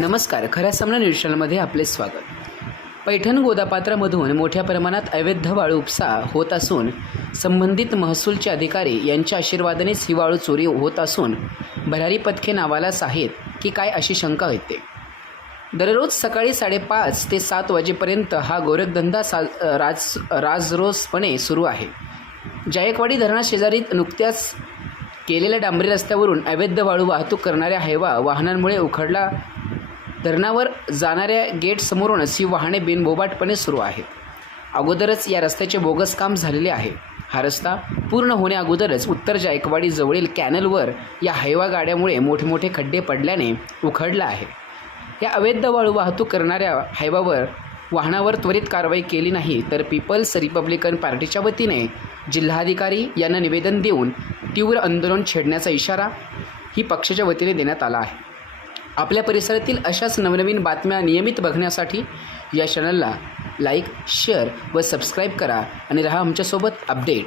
नमस्कार. खऱ्या सामना न्यूज चॅनलमध्ये आपले स्वागत. पैठण गोदापात्रामधून मोठ्या प्रमाणात अवैध वाळू उपसा होत असून संबंधित महसूलचे अधिकारी यांच्या आशीर्वादानेच ही वाळू चोरी होत असून भरारी पथके नावालाच आहेत की काय अशी शंका येते दररोज सकाळी साडेपाच ते सात वाजेपर्यंत हा गोरखधंदा सा राज राजरोसपणे सुरू आहे. जायकवाडी धरणाशेजारी नुकत्याच केलेल्या डांबरी रस्त्यावरून अवैध वाळू वाहतूक करणाऱ्या हैवा वाहनांमुळे उखडला धरणावर जाणाऱ्या गेटसमोरूनच ही वाहने बिनबोबाटपणे सुरू आहेत अगोदरच या रस्त्याचे बोगस काम झालेले आहे. हा रस्ता पूर्ण होण्याअगोदरच उत्तर जायकवाडीजवळील कॅनलवर या हैवा गाड्यामुळे मोठमोठे खड्डे पडल्याने उखडला आहे. या अवैध वाळू वाहतूक करणाऱ्या हैवावर वाहनावर त्वरित कारवाई केली नाही तर पीपल्स रिपब्लिकन पार्टीच्या वतीने जिल्हाधिकारी यांना निवेदन देऊन तीव्र आंदोलन छेडण्याचा इशारा ही पक्षाच्या वतीने देण्यात आला आहे. आपल्या परिसरातील अशाच नवनवीन बातम्या नियमित बघण्यासाठी या चॅनलला लाईक शेअर व सबस्क्राईब करा आणि राहा आमच्यासोबत अपडेट